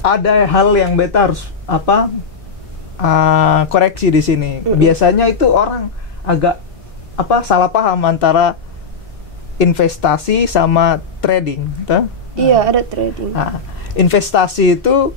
ada hal yang beta harus koreksi di sini. Biasanya itu orang agak salah paham antara investasi sama trading, toh? Iya, ada trading. Nah, investasi itu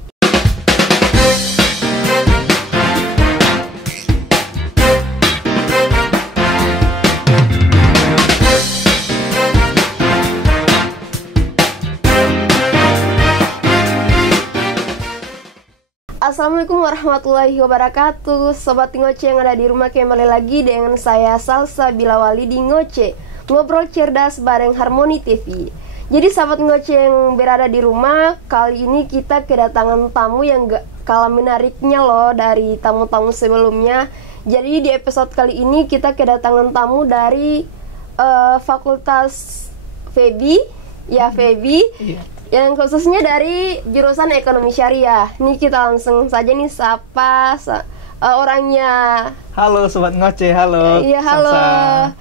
Assalamualaikum warahmatullahi wabarakatuh. Sobat Ngoce yang ada di rumah, kembali lagi dengan saya Salsa Bilawali di Ngoce, ngobrol cerdas bareng Harmoni TV. Jadi sahabat Ngoce yang berada di rumah, kali ini kita kedatangan tamu yang gak kalah menariknya loh dari tamu-tamu sebelumnya. Jadi di episode kali ini kita kedatangan tamu dari Fakultas FEBI, yang khususnya dari jurusan Ekonomi Syariah. Ini kita langsung saja nih sapa orangnya. Halo Sobat Ngoce, halo. Iya, halo. Salsa.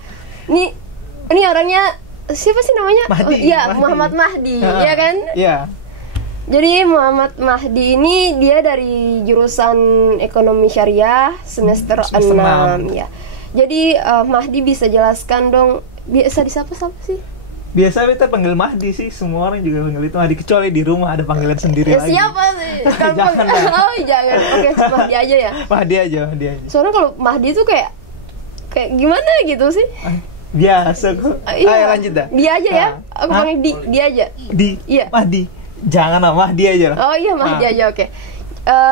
Ini orangnya siapa sih namanya? Mahdi. Iya, Muhammad Mahdi, ya kan? Iya. Jadi Muhammad Mahdi ini dia dari jurusan Ekonomi Syariah semester 6 ya. Jadi Mahdi bisa jelaskan dong, biasa disapa sih? Biasa kita panggil Mahdi sih, semua orang juga panggil itu Mahdi, kecuali di rumah ada panggilan sendiri lagi. Siapa sih? Jangan. Oh, jangan. Oke, Mahdi aja ya. Mahdi aja. Soalnya kalau Mahdi tuh kayak gimana gitu sih? Biasa kok. Iya. Ayo lanjut dah. Dia aja ya. Aku panggil dia aja. Iya. Mahdi. Jangan lah, Mahdi aja lah. Oh iya, Mahdi aja, oke.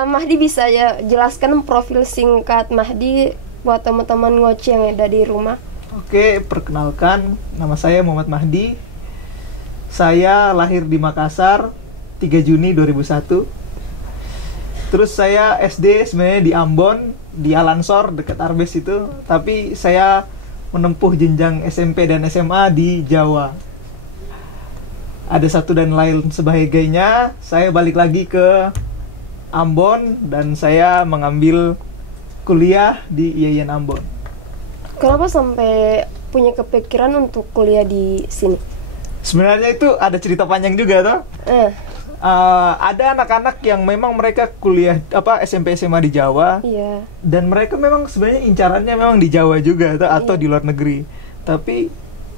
Mahdi bisa ya jelaskan profil singkat Mahdi buat teman-teman Ngoce yang ada di rumah. Oke, perkenalkan, nama saya Muhammad Mahdi. Saya lahir di Makassar 3 Juni 2001. Terus saya SD sebenarnya di Ambon, di Alansor dekat Arbes itu, tapi saya menempuh jenjang SMP dan SMA di Jawa. Ada satu dan lain sebagainya, saya balik lagi ke Ambon dan saya mengambil kuliah di IAIN Ambon. Kenapa sampai punya kepikiran untuk kuliah di sini? Sebenarnya itu ada cerita panjang juga toh. Ada anak-anak yang memang mereka kuliah SMP SMA di Jawa. Iya. Dan mereka memang sebenarnya incarannya memang di Jawa juga toh, atau di luar negeri. Tapi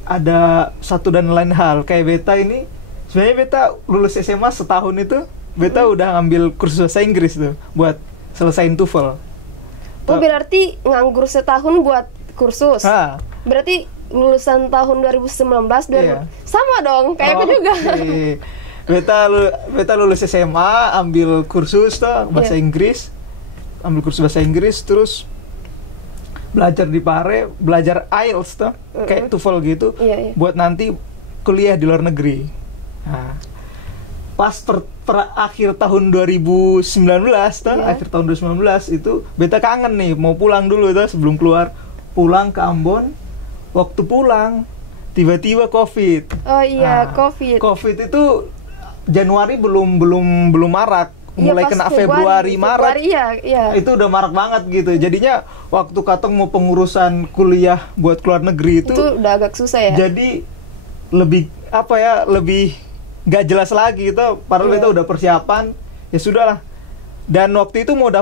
ada satu dan lain hal kayak beta ini. Sebenarnya beta lulus SMA setahun itu, beta udah ngambil kursus bahasa Inggris tuh buat selesaiin TOEFL. Oh, berarti nganggur setahun buat kursus. Berarti lulusan tahun 2019 Iya. Sama dong, kayak aku juga. Okay. Beta lulus SMA, ambil kursus tuh bahasa Inggris. Ambil kursus bahasa Inggris, terus belajar di Pare, belajar IELTS tuh, kayak TOEFL gitu. Iya. Buat nanti kuliah di luar negeri. Nah, pas akhir tahun 2019 tuh, akhir tahun 2019 itu beta kangen nih, mau pulang dulu tuh sebelum keluar. Pulang ke Ambon, waktu pulang tiba-tiba COVID. Oh iya, COVID. COVID itu Januari belum marak, mulai pas kena Februari Maret. Iya. Itu udah marak banget gitu. Jadinya waktu katong mau pengurusan kuliah buat keluar negeri itu udah agak susah ya. Jadi lebih lebih nggak jelas lagi gitu. Padahal kita udah persiapan, ya sudahlah. Dan waktu itu mau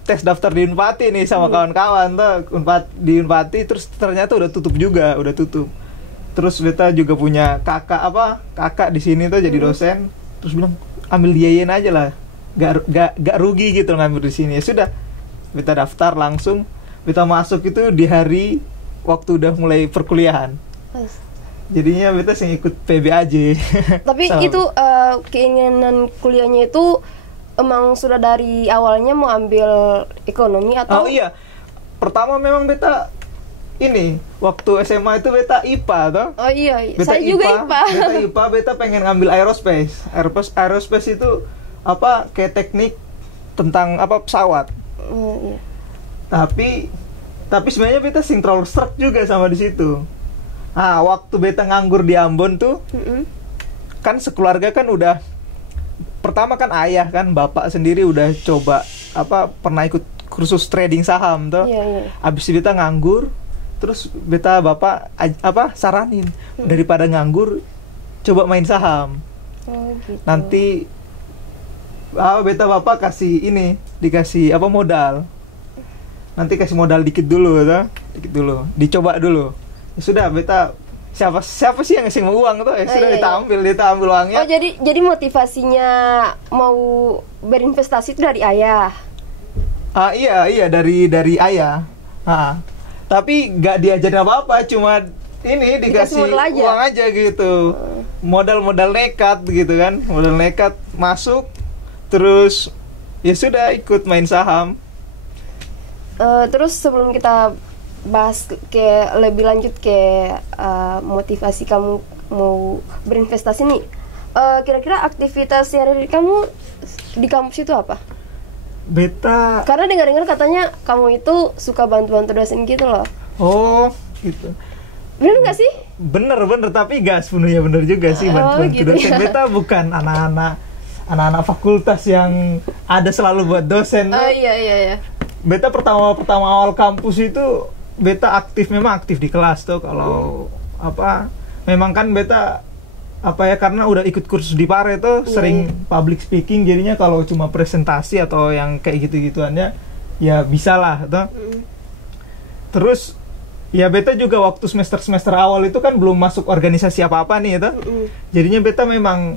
tes daftar di Unpati nih sama kawan-kawan tuh, di Unpati, terus ternyata udah tutup. Terus beta juga punya kakak di sini tuh jadi dosen, terus bilang ambil di IAIN aja lah, gak rugi gitu ngambil di sini. Ya sudah, beta daftar langsung, beta masuk itu di hari waktu udah mulai perkuliahan. Jadinya beta sing ikut PB aja. Tapi itu keinginan kuliahnya itu emang sudah dari awalnya mau ambil ekonomi atau? Oh iya, pertama memang beta ini waktu SMA itu beta IPA toh. Oh iya, beta saya juga IPA. Beta IPA, beta pengen ngambil aerospace. Aerospace itu kayak teknik tentang pesawat. Iya. Tapi sebenarnya beta sing terlalu struck juga sama di situ. Nah, waktu beta nganggur di Ambon tuh, kan sekeluarga kan udah. Pertama kan ayah kan, bapak sendiri udah coba pernah ikut kursus trading saham tuh. Iya. Abis itu beta nganggur, terus bapak saranin daripada nganggur coba main saham. Oh gitu. Nanti beta bapak kasih ini, dikasih apa modal. Nanti kasih modal dikit dulu, toh. Dikit dulu, dicoba dulu. Ya sudah, beta siapa sih yang ngasih mau uang tuh? Ya sudah, iya, kita ambil uangnya. Oh, jadi motivasinya mau berinvestasi itu dari ayah. Iya dari ayah. Tapi nggak diajarin apa-apa, cuma ini dikasih uang aja gitu. Modal nekat gitu kan. Modal nekat masuk, terus ya sudah ikut main saham. Terus sebelum kita bahas ke lebih lanjut ke motivasi kamu mau berinvestasi nih, kira-kira aktivitas sehari-hari kamu di kampus itu apa? Beta karena dengar-dengar katanya kamu itu suka bantu-bantu dosen gitu loh. Oh gitu. Bener nggak sih? Bener, tapi gak sepenuhnya bener juga sih bantu-bantu gitu dosen. ya. Beta bukan anak-anak fakultas yang ada selalu buat dosen. Iya. Beta pertama awal kampus itu beta memang aktif di kelas tuh. Kalau memang kan beta karena udah ikut kursus di Pare tuh, sering public speaking, jadinya kalau cuma presentasi atau yang kayak gitu-gituannya ya bisa lah tuh. Terus ya beta juga waktu semester awal itu kan belum masuk organisasi apa-apa nih tuh. Jadinya beta memang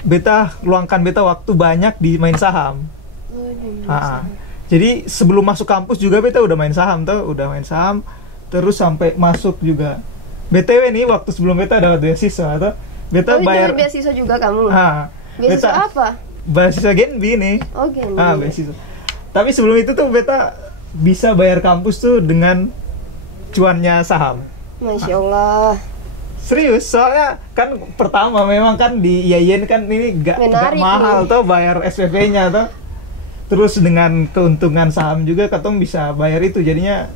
beta luangkan waktu banyak di main saham. Jadi sebelum masuk kampus juga beta udah main saham tuh, terus sampai masuk juga. BTW nih, waktu sebelum beta dapat beasiswa atau beta bayar beasiswa juga kamu. Beasiswa apa? Beasiswa Genbi nih. Oh, Genbi. Beasiswa. Tapi sebelum itu tuh beta bisa bayar kampus tuh dengan cuannya saham. Masya Allah. Serius, soalnya kan pertama memang kan di IAIN kan ini gak mahal tuh bayar SPP-nya tuh. Terus dengan keuntungan saham juga katong bisa bayar itu, jadinya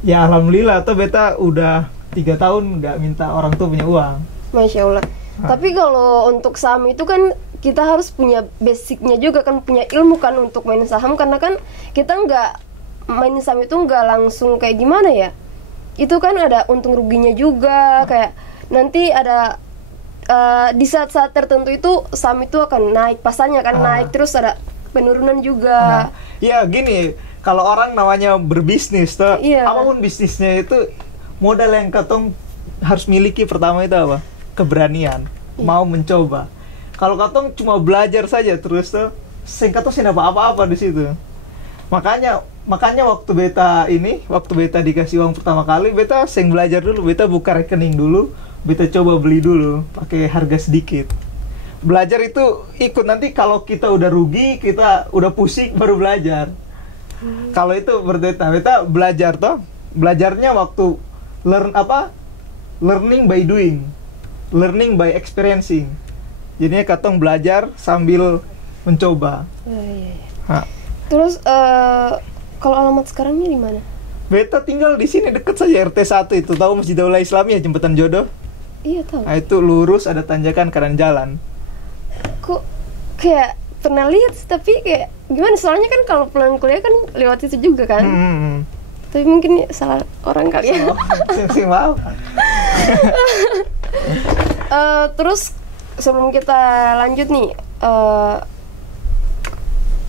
ya alhamdulillah tuh beta udah 3 tahun nggak minta orang tua punya uang. Masya Allah. Tapi kalau untuk saham itu kan kita harus punya basicnya juga kan, punya ilmu kan untuk main saham, karena kan kita nggak main saham itu nggak langsung kayak gimana ya. Itu kan ada untung ruginya juga, kayak nanti ada di saat-saat tertentu itu saham itu akan naik, pasarnya akan naik, terus ada penurunan juga. Ya gini, kalau orang namanya berbisnis tuh, apapun bisnisnya itu modal yang katong harus miliki pertama itu apa? Keberanian, mau mencoba. Kalau katong cuma belajar saja terus tuh, katong sih apa-apa di situ. Makanya waktu beta dikasih uang pertama kali, beta belajar dulu, beta buka rekening dulu, beta coba beli dulu pakai harga sedikit. Belajar itu ikut, nanti kalau kita udah rugi, kita udah pusing baru belajar. Kalau itu beta belajar toh, belajarnya waktu learning by doing, learning by experiencing. Jadinya katong belajar sambil mencoba. Terus kalau alamat sekarangnya di mana? Beta tinggal di sini deket saja, RT 1 itu, tahu Masjid Daulah Islamiyah Jembatan Jodoh? Iya tahu. Itu lurus ada tanjakan kanan jalan. Kok kayak pernah lihat, tapi kayak gimana? Soalnya kan kalau pulang kuliah kan lewat itu juga kan. Tapi mungkin salah orang kali ya. Maaf. Terus sebelum kita lanjut nih,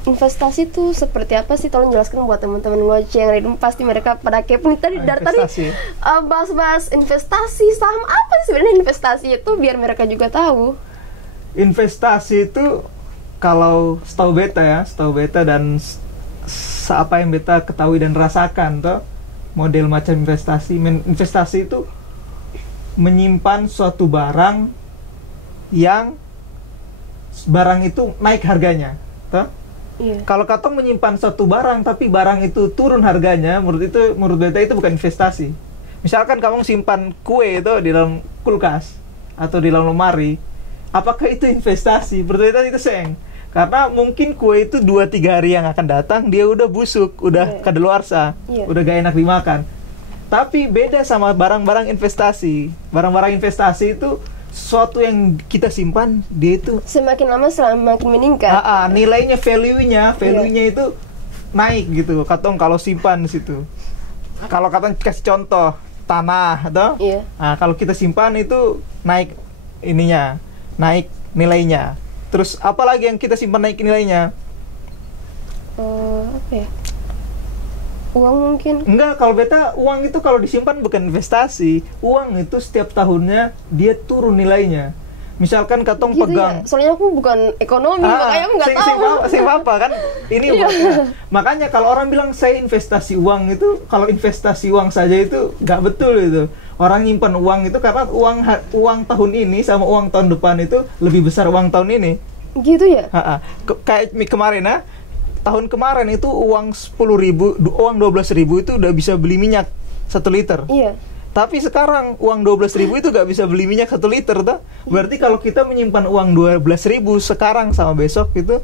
investasi tuh seperti apa sih? Tolong jelaskan buat teman-teman ngoceh yang lain, pasti mereka pada kepo nih. Dari tadi bahas investasi saham, apa sih sebenarnya investasi itu, biar mereka juga tahu. Investasi itu kalau setahu beta dan apa yang beta ketahui dan rasakan tuh, model macam investasi itu menyimpan suatu barang yang barang itu naik harganya tuh. Kalau katong menyimpan suatu barang tapi barang itu turun harganya, menurut beta itu bukan investasi. Misalkan kamu simpan kue itu di dalam kulkas atau di dalam lemari, apakah itu investasi? Menurut beta itu seng. Karena mungkin kue itu 2-3 hari yang akan datang dia udah busuk, udah kadaluarsa, udah gak enak dimakan. Tapi beda sama barang-barang investasi. Barang-barang investasi itu sesuatu yang kita simpan, dia itu semakin lama semakin meningkat. Nilainya, value-nya itu naik gitu. Katong kalau simpan di situ. Kalau katong kasih contoh tanah, atau kalau kita simpan itu naik ininya, naik nilainya. Terus apa lagi yang kita simpan naik nilainya? Apa ya? Uang mungkin. Enggak, kalau beta uang itu kalau disimpan bukan investasi. Uang itu setiap tahunnya dia turun nilainya. Misalkan katong Gitu pegang. ya? Soalnya aku bukan ekonomi, makanya aku nggak tahu. Sing apa kan? Ini buatnya. Makanya kalau orang bilang saya investasi uang itu, kalau investasi uang saja itu nggak betul itu. Orang nyimpan uang itu karena uang tahun ini sama uang tahun depan itu lebih besar uang tahun ini. Gitu ya? Kayak kemarin tahun kemarin itu uang 10.000, uang 12.000 itu udah bisa beli minyak 1 liter. Iya. Tapi sekarang uang 12.000 itu gak bisa beli minyak 1 liter tuh. Berarti kalau kita menyimpan uang 12.000 sekarang sama besok itu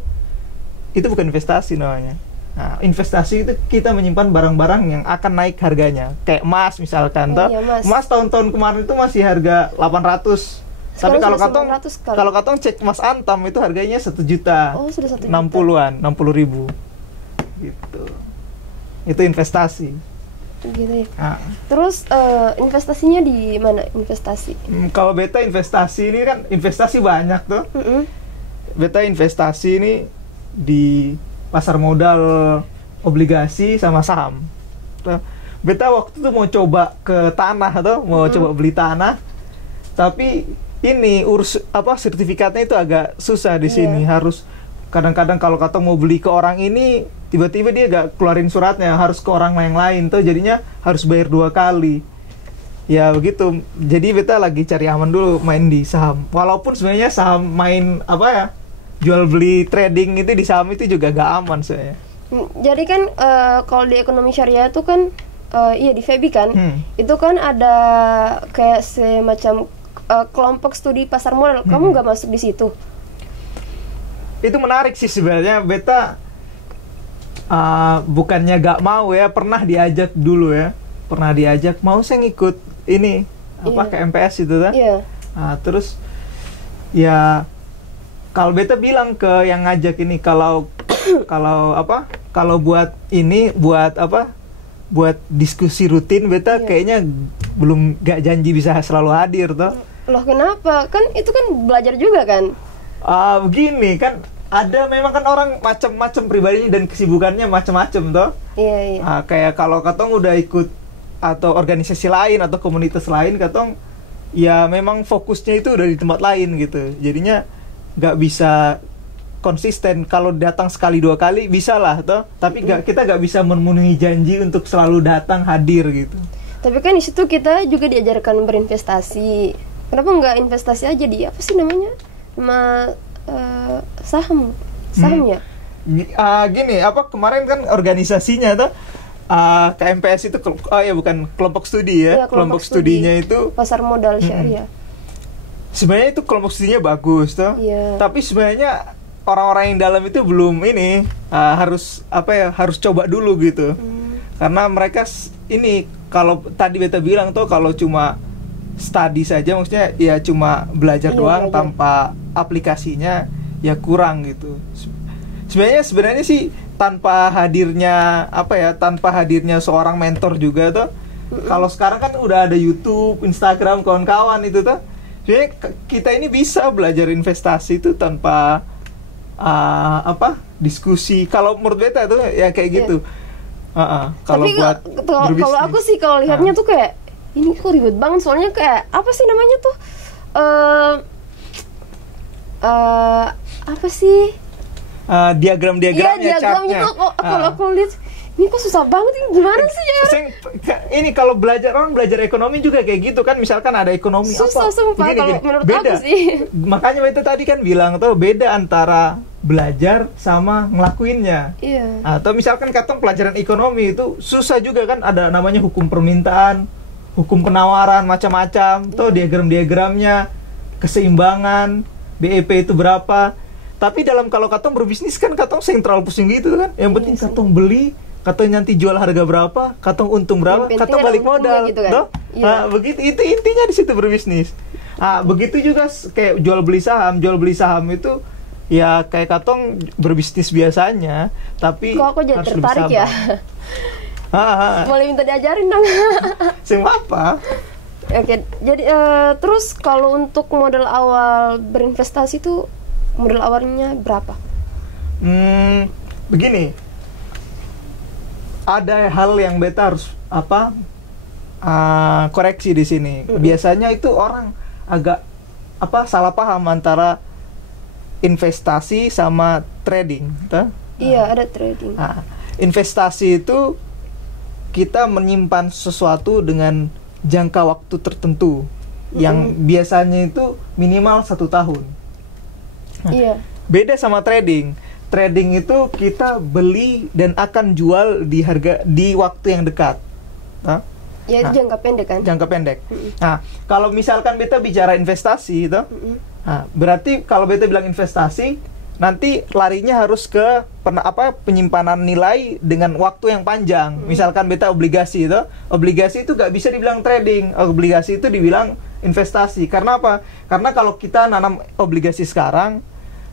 bukan investasi namanya. Nah, investasi itu kita menyimpan barang-barang yang akan naik harganya. Kayak emas misalkan tuh. Iya, emas tahun-tahun kemarin itu masih harga 800. Tapi Sekarang kalau katong cek emas Antam itu harganya 1 juta. Oh, sudah 1 juta. 60-an, 60.000. Gitu. Itu investasi. Gitu ya. Terus investasinya di mana? Investasi. Kalau beta investasi ini kan investasi banyak tuh. Beta investasi ini di pasar modal, obligasi sama saham. Beta waktu itu mau coba ke tanah tuh, mau coba beli tanah. Tapi ini sertifikatnya itu agak susah di sini. Harus kadang-kadang kalau kata mau beli ke orang ini, tiba-tiba dia gak keluarin suratnya, harus ke orang yang lain tuh, jadinya harus bayar 2 kali. Ya begitu. Jadi beta lagi cari aman dulu main di saham. Walaupun sebenarnya saham main jual beli trading itu di saham itu juga gak aman sebenarnya. Jadi kan kalau di ekonomi syariah itu kan di FEBI kan, itu kan ada kayak semacam kelompok studi pasar modal. Kamu nggak masuk di situ? Itu menarik sih sebenarnya. Beta bukannya gak mau ya, pernah diajak dulu ya, mau saya ngikut ini ke MPS itu kan. Terus ya kalau beta bilang ke yang ngajak ini, kalau buat diskusi rutin beta kayaknya belum gak janji bisa selalu hadir tuh. Loh kenapa? Kan itu kan belajar juga kan? Begini kan, ada memang kan orang macam-macam pribadinya dan kesibukannya macam-macam toh. Iya. Kayak kalau katong udah ikut atau organisasi lain atau komunitas lain, katong ya memang fokusnya itu udah di tempat lain gitu. Jadinya nggak bisa konsisten. Kalau datang sekali 2 kali bisa lah toh. Tapi kita nggak bisa memenuhi janji untuk selalu datang hadir gitu. Tapi kan di situ kita juga diajarkan berinvestasi. Kenapa nggak investasi aja di apa sih namanya? Sahamnya. Gini, kemarin kan organisasinya tuh KMPS itu bukan kelompok studi ya. Kelompok studinya itu pasar modal syariah. Sebenarnya itu kelompok studinya bagus tuh. Tapi sebenarnya orang-orang yang dalam itu belum ini harus coba dulu gitu. Karena mereka ini, kalau tadi beta bilang tuh, kalau cuma study saja, maksudnya ya cuma belajar doang tanpa aplikasinya ya kurang gitu. Sebenarnya sih tanpa hadirnya seorang mentor juga tuh. Kalau sekarang kan udah ada YouTube, Instagram, kawan-kawan itu tuh. Sebenarnya kita ini bisa belajar investasi itu tanpa diskusi. Kalau menurut beta tuh ya kayak gitu. Kalau buat kalau aku sih kalau lihatnya tuh kayak ini kok ribet banget, soalnya kayak apa sih namanya tuh apa sih diagram-diagramnya, diagramnya tuh kalau aku lihat ini kok susah banget, ini gimana sih ya? Ini kalau orang belajar ekonomi juga kayak gitu kan, misalkan ada ekonomi susah sumpah kalau menurut beda. aku sih. Makanya itu tadi kan bilang tuh beda antara belajar sama ngelakuinnya. Atau misalkan katong pelajaran ekonomi itu susah juga kan, ada namanya hukum permintaan, hukum penawaran, macam-macam tuh diagram-diagramnya, keseimbangan, BEP itu berapa. Tapi kalau katong berbisnis kan katong sentral pusing gitu kan. Yang penting katong beli, katong nanti jual harga berapa, katong untung berapa, katong balik modal gitu kan? Begitu, itu intinya di situ berbisnis. Begitu juga kayak jual beli saham itu ya kayak katong berbisnis biasanya, tapi kok aku jadi harus tertarik ya. Boleh minta diajarin dong. Apa? Oke, jadi terus kalau untuk modal awal berinvestasi itu modal awalnya berapa? Begini, ada hal yang beta harus koreksi di sini. Biasanya itu orang agak salah paham antara investasi sama trading, toh? Iya, ada trading. Investasi itu kita menyimpan sesuatu dengan jangka waktu tertentu yang biasanya itu minimal 1 tahun. Iya. Beda sama trading. Trading itu kita beli dan akan jual di waktu yang dekat. Ya, itu jangka pendek kan? Jangka pendek. Nah, kalau misalkan beta bicara investasi itu, berarti kalau beta bilang investasi, nanti larinya harus ke penyimpanan nilai dengan waktu yang panjang. Misalkan beta obligasi itu gak bisa dibilang trading. Obligasi itu dibilang investasi. Karena apa? Karena kalau kita nanam obligasi sekarang,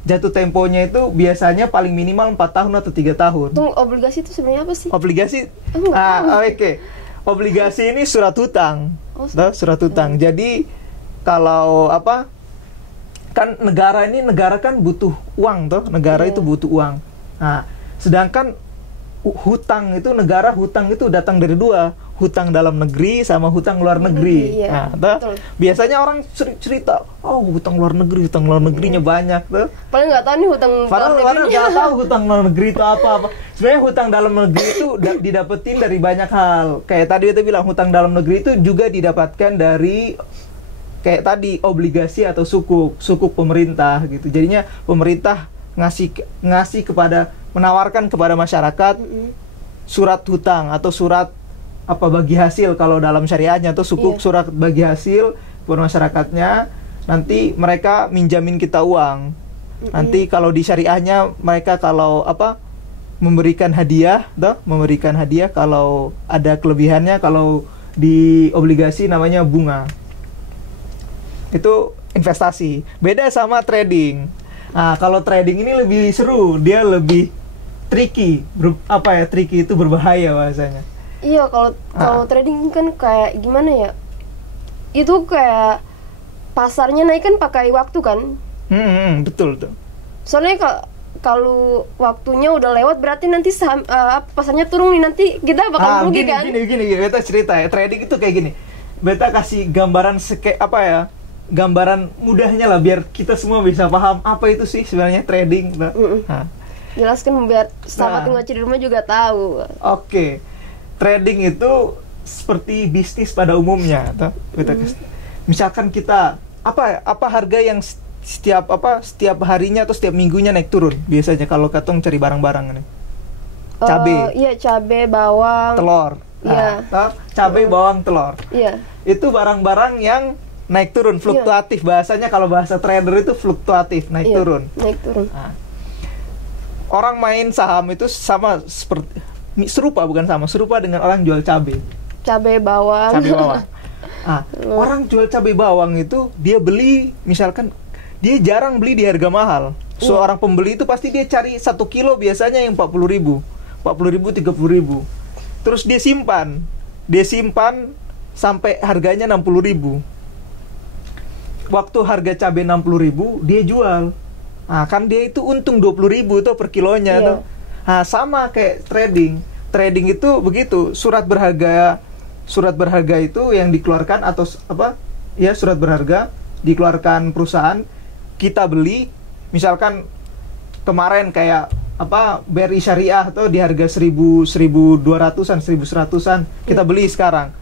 jatuh temponya itu biasanya paling minimal 4 tahun atau 3 tahun. Tunggu, obligasi itu sebenarnya apa sih? Obligasi, obligasi ini surat hutang, surat hutang. Jadi kalau kan negara kan butuh uang negara itu butuh uang. Nah, sedangkan hutang itu datang dari 2, hutang dalam negeri sama hutang luar negeri. Biasanya orang cerita, hutang luar negerinya banyak tuh. Padahal nggak tahu nih hutang luar negeri. Nggak tahu hutang luar negeri itu apa. Sebenarnya hutang dalam negeri itu didapetin dari banyak hal. Kayak tadi itu bilang hutang dalam negeri itu juga didapatkan dari kayak tadi obligasi atau sukuk pemerintah gitu. Jadinya pemerintah menawarkan kepada masyarakat surat hutang atau surat bagi hasil kalau dalam syariahnya tuh sukuk, surat bagi hasil buat masyarakatnya. Nanti mereka minjamin kita uang. Nanti kalau di syariahnya mereka kalau memberikan hadiah kalau ada kelebihannya. Kalau di obligasi namanya bunga. Itu investasi. Beda sama trading. Nah, kalau trading ini lebih seru, dia lebih tricky. Tricky itu berbahaya bahasanya. Iya, kalau trading kan kayak gimana ya? Itu kayak pasarnya naik kan pakai waktu kan? Betul tuh. Soalnya kalau waktunya udah lewat berarti nanti pasarnya turun nih, nanti kita bakal rugi kan? Gini, beta cerita ya. Trading itu kayak gini. Beta kasih gambaran gambaran mudahnya lah biar kita semua bisa paham apa itu sih sebenarnya trading. Jelaskan biar sahabat ngoce di rumah juga tahu. Oke. Trading itu seperti bisnis pada umumnya, misalkan kita apa harga yang setiap harinya atau setiap minggunya naik turun biasanya kalau katong cari barang-barang nih. Cabe. Iya, cabe, bawang, telur. Cabe, bawang, telur. Iya. Itu barang-barang yang naik turun, fluktuatif. Bahasanya kalau bahasa trader itu fluktuatif, naik turun. Naik turun. Orang main saham itu serupa dengan orang jual cabai bawang. Orang jual cabai bawang itu dia beli, misalkan dia jarang beli di harga mahal. Seorang pembeli itu pasti dia cari 1 kilo biasanya yang 40.000, 30.000. Terus dia simpan sampai harganya 60.000. Waktu harga cabai 60.000 dia jual. Kan dia itu untung 20.000 tuh per kilonya tuh. Sama kayak trading. Trading itu begitu, surat berharga itu yang dikeluarkan atau surat berharga dikeluarkan perusahaan, kita beli, misalkan kemarin kayak BRI Syariah tuh di harga 1.200-an, 1.100-an, kita beli sekarang.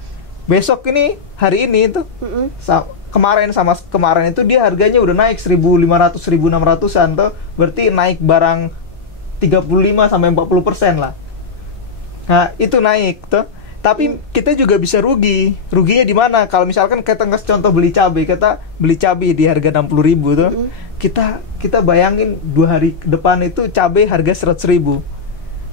Besok ini, hari ini tuh kemarin itu dia harganya udah naik 1.500, 1.600-an tuh, berarti naik barang 35-40% lah. Nah, itu naik tuh. Tapi kita juga bisa rugi. Ruginya di mana? Kalau misalkan kita ngasih contoh beli cabai di harga 60.000 tuh. Kita bayangin 2 hari ke depan itu cabai harga 100.000.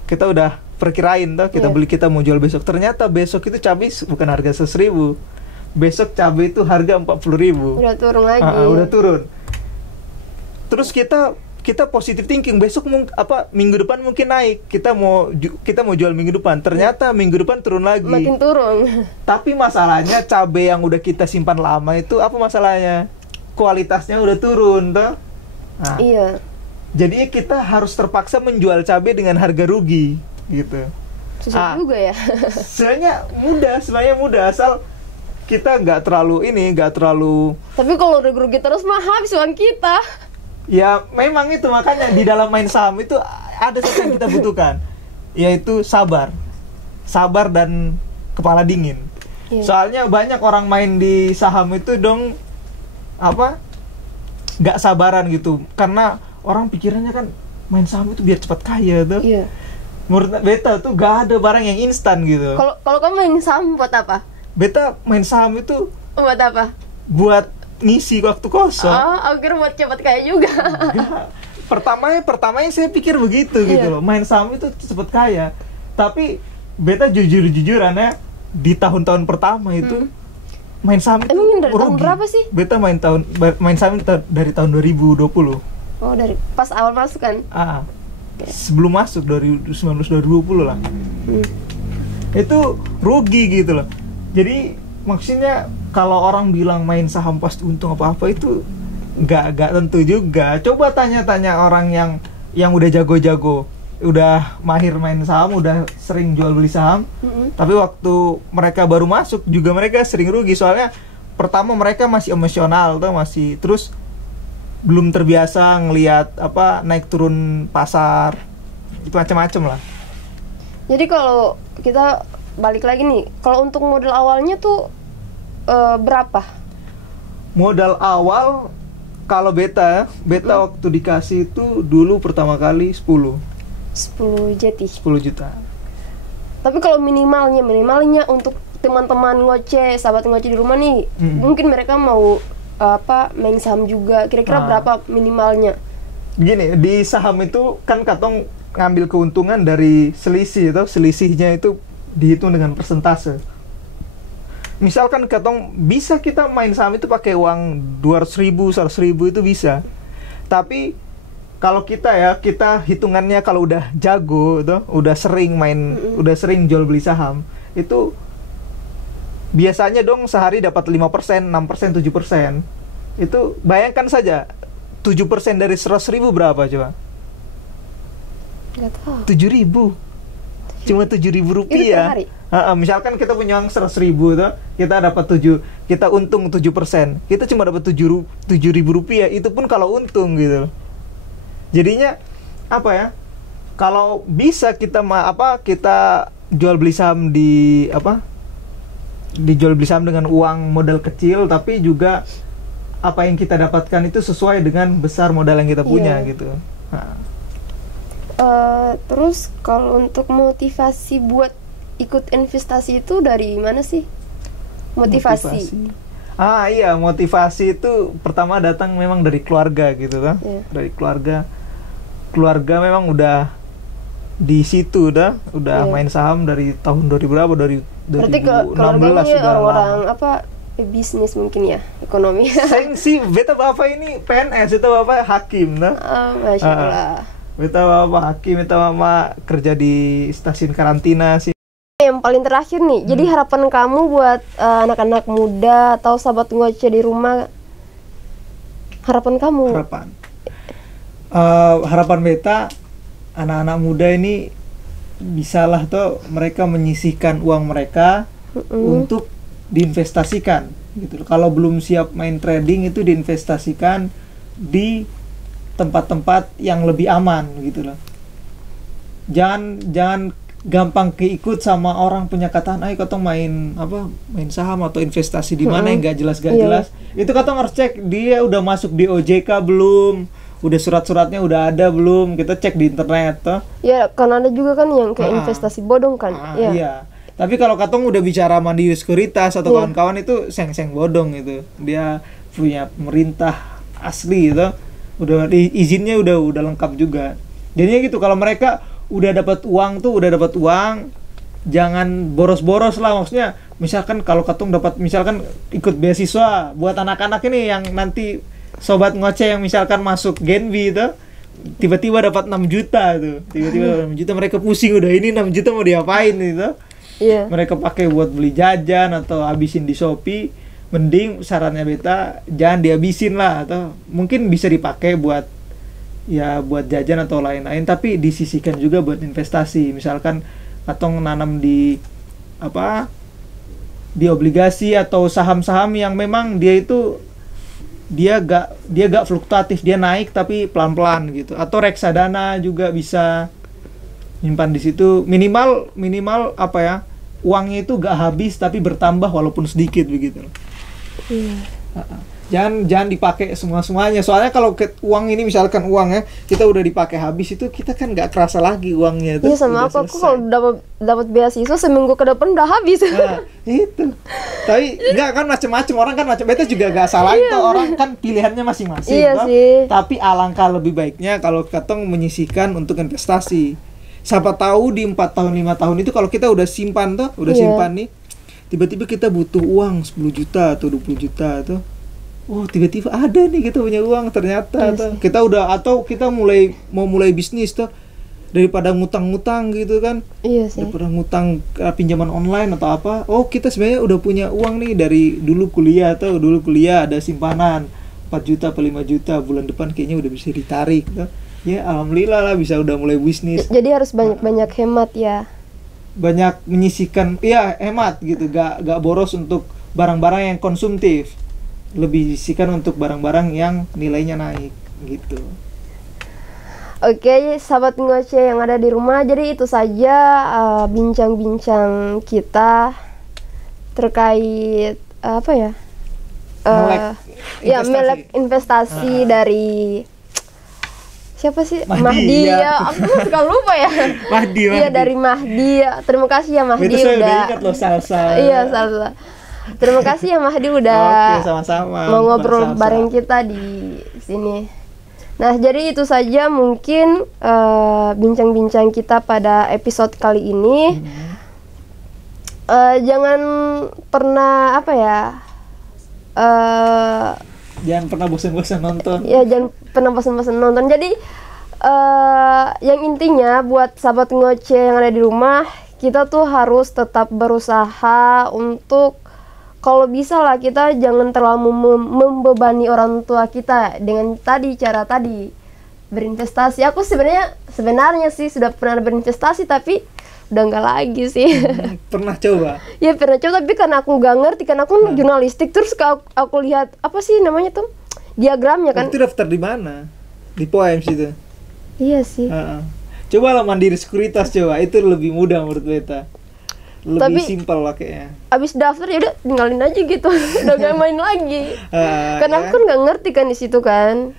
Kita udah perkirain tuh, kita mau jual besok. Ternyata besok itu cabai bukan harga 100.000. Besok cabai itu harga 40.000. Udah turun lagi. Udah turun. Terus kita positive thinking, besok minggu depan mungkin naik, kita mau jual minggu depan, ternyata minggu depan turun lagi, makin turun. Tapi masalahnya cabai yang udah kita simpan lama itu apa masalahnya? Kualitasnya udah turun tuh. Nah, Iya. jadi kita harus terpaksa menjual cabai dengan harga rugi gitu. Susah juga ya. Sebenarnya mudah asal kita nggak terlalu Tapi kalau udah grogi terus mah habis uang kita. ya memang itu makanya di dalam main saham itu ada satu yang kita butuhkan, yaitu sabar dan kepala dingin. Iya. Soalnya banyak orang main di saham itu nggak sabaran gitu, karena orang pikirannya kan main saham itu biar cepat kaya tuh. Iya. Menurut beta tuh gak ada barang yang instan gitu. Kalau kamu main saham buat apa? Beta main saham itu Buat apa? buat ngisi waktu kosong. Aku kira buat cepat kaya juga. Enggak. Pertamanya saya pikir begitu gitu Iya. loh. Main saham itu cepet kaya. Tapi beta jujur-jujuran ya, di tahun-tahun pertama itu main saham itu Emang dari tahun rugi. berapa sih? Beta main saham dari tahun 2020. Oh, dari pas awal masuk kan? Sebelum masuk 2019-2020 lah. Itu rugi gitu loh. Jadi maksudnya kalau orang bilang main saham pasti untung apa-apa itu nggak tentu juga. Coba tanya-tanya orang yang udah jago-jago, udah mahir main saham, udah sering jual beli saham. Tapi waktu mereka baru masuk juga mereka sering rugi, soalnya pertama mereka masih emosional tuh, masih terus belum terbiasa ngelihat naik turun pasar, itu macam-macam lah. Jadi kalau kita balik lagi nih, kalau untuk modal awalnya tuh berapa? Modal awal kalau beta waktu dikasih itu dulu pertama kali 10 10 juta. Tapi kalau minimalnya untuk teman-teman ngoceh, sahabat ngoceh di rumah nih, mungkin mereka mau main saham juga, kira-kira berapa minimalnya? Gini, di saham itu kan katong ngambil keuntungan dari selisihnya itu dihitung dengan persentase. Misalkan katong bisa kita main saham itu pakai uang 200.000, 100.000 itu bisa. Tapi kalau kita hitungannya kalau udah jago tuh, udah sering jual beli saham, itu biasanya dong sehari dapat 5%, 6%, 7%. Itu bayangkan saja 7% dari 100.000 berapa coba? Nggak tahu. 7.000. Cuma 7.000 Itu per rupiah. hari? Misalkan kita punya uang 100.000 tuh, kita dapat 7, kita untung 7%, kita cuma dapat 7.000 rupiah, itu pun kalau untung gitu. Jadinya kalau bisa kita kita jual beli saham dijual beli saham dengan uang modal kecil, tapi juga apa yang kita dapatkan itu sesuai dengan besar modal yang kita punya gitu. Terus kalau untuk motivasi buat ikut investasi itu dari mana sih? Motivasi. Iya, motivasi itu pertama datang memang dari keluarga gitu kan. Dari keluarga memang udah di situ udah main saham dari tahun 2000 berapa, dari 2016 keluarganya sudah orang bisnis mungkin ya, ekonomi. Sih, beta bapak ini PNS, beta bapak hakim nah. Masya Allah. Beta bapak hakim, beta mama kerja di stasiun karantina sih. Yang paling terakhir nih, jadi harapan kamu buat anak-anak muda atau sahabat ngoceh di rumah, harapan kamu? Harapan beta, anak-anak muda ini bisalah tuh mereka menyisihkan uang mereka untuk diinvestasikan gitu. Kalau belum siap main trading itu diinvestasikan di tempat-tempat yang lebih aman gitu loh. Jangan gampang keikut sama orang punya kataan, ayo katong main saham atau investasi di mana yang gak jelas. Itu katong harus cek dia udah masuk di OJK belum, udah surat-suratnya udah ada belum, kita cek di internet toh. Ya, kan ada juga kan yang kayak investasi bodong kan. Iya. Tapi kalau katong udah bicara Mandiri Sekuritas atau kawan-kawan itu seng-seng bodong itu. Dia punya pemerintah asli gitu. Udah izinnya udah lengkap juga. Jadinya gitu, kalau mereka udah dapat uang, jangan boros-boros lah. Maksudnya misalkan kalau katong dapat, misalkan ikut beasiswa buat anak-anak ini yang nanti sobat ngoceh yang misalkan masuk Genbi itu tiba-tiba dapat 6 juta tuh. Tiba-tiba 6 juta, mereka pusing udah, ini 6 juta mau diapain gitu. Mereka pakai buat beli jajan atau habisin di Shopee. Mending sarannya beta jangan dihabisin lah, atau mungkin bisa dipakai buat ya buat jajan atau lain-lain, tapi disisihkan juga buat investasi. Misalkan Katong nanam di apa, di obligasi atau saham-saham yang memang dia gak fluktuatif, dia naik tapi pelan-pelan gitu. Atau reksadana juga bisa nyimpan di situ, minimal apa ya, uangnya itu gak habis tapi bertambah walaupun sedikit begitu. Jangan dipakai semuanya, soalnya kalau uang ini, misalkan uangnya kita udah dipakai habis, itu kita kan nggak kerasa lagi uangnya itu. Iya, sama aku kalau dapat beasiswa seminggu ke depan udah habis. Nah, itu. Tapi nggak kan, macam-macam orang kan, macam beta juga nggak salah itu, orang kan pilihannya masing-masing. Iya toh. sih. Tapi alangkah lebih baiknya kalau Katong menyisihkan untuk investasi. Siapa tahu di 4 tahun 5 tahun itu kalau kita udah simpan simpan nih, tiba-tiba kita butuh uang 10 juta atau 20 juta tuh. Oh, tiba-tiba ada nih kita punya uang ternyata. Kita mau mulai bisnis tuh, daripada ngutang-ngutang gitu kan. Iya sih. Daripada ngutang pinjaman online atau apa. Oh, kita sebenarnya udah punya uang nih dari dulu kuliah ada simpanan 4 juta atau 5 juta, bulan depan kayaknya udah bisa ditarik tuh. Ya, alhamdulillah lah bisa udah mulai bisnis. Jadi harus banyak-banyak hemat ya. Banyak menyisihkan, ya hemat gitu, gak boros untuk barang-barang yang konsumtif. Lebih disisihkan untuk barang-barang yang nilainya naik gitu. Oke, sahabat ngoceh yang ada di rumah, jadi itu saja bincang-bincang kita terkait apa ya? Melek investasi dari siapa sih? Mahdi ya. Aku suka lupa ya. Mahdi. Iya, dari Mahdi. Terima kasih ya Mahdi udah ingat loh salsa. Iya, salsa. Terima kasih ya Mahdi udah sama-sama mau ngobrol bareng kita di sini. Nah, jadi itu saja mungkin bincang-bincang kita pada episode kali ini. Jangan pernah jangan pernah bosan-bosan nonton. Ya, jangan pernah bosan-bosan nonton. Jadi yang intinya buat sahabat ngoceh yang ada di rumah, kita tuh harus tetap berusaha untuk, kalau bisa lah kita jangan terlalu membebani orang tua kita dengan cara tadi berinvestasi. Aku sebenarnya sih sudah pernah berinvestasi tapi udah nggak lagi sih. Pernah coba? Ya pernah coba, tapi karena aku nggak ngerti, karena aku jurnalistik, terus aku lihat apa sih namanya tuh diagramnya kan. Itu daftar di mana? Di Poems itu? Iya sih. Coba lah Mandiri Sekuritas, coba itu lebih mudah menurut beta. Lebih simpel lah kayaknya. Abis daftar ya udah tinggalin aja gitu. Udah gak main lagi. Karena aku kan nggak ngerti kan di situ kan.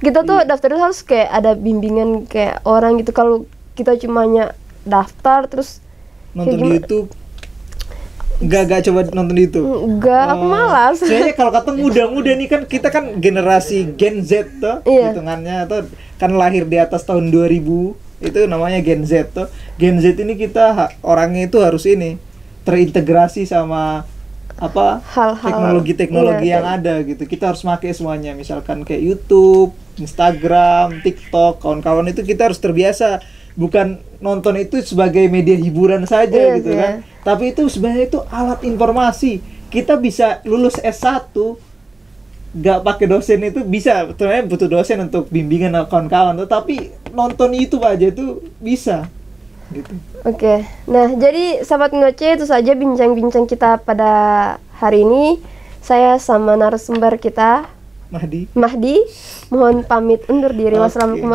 Kita tuh daftar harus kayak ada bimbingan kayak orang gitu. Kalau kita cumanya daftar terus nonton di YouTube, gak coba nonton di YouTube. Enggak, aku malas. Soalnya kalau kata muda-muda nih kan, kita kan generasi Gen Z tuh, hitungannya tuh kan lahir di atas tahun 2000. Itu namanya Gen Z tuh. Gen Z ini kita orangnya itu harus terintegrasi sama teknologi yang ada gitu. Kita harus pakai semuanya, misalkan kayak YouTube, Instagram, TikTok, kawan-kawan itu kita harus terbiasa. Bukan nonton itu sebagai media hiburan saja gitu kan. Tapi itu sebenarnya itu alat informasi. Kita bisa lulus S1 gak pakai dosen itu bisa, sebenarnya butuh dosen untuk bimbingan kawan-kawan, tapi nonton YouTube aja itu bisa gitu. Oke. Nah, jadi sahabat ngoceh, itu saja bincang-bincang kita pada hari ini. Saya sama narasumber kita Mahdi mohon pamit undur diri. Wassalamualaikum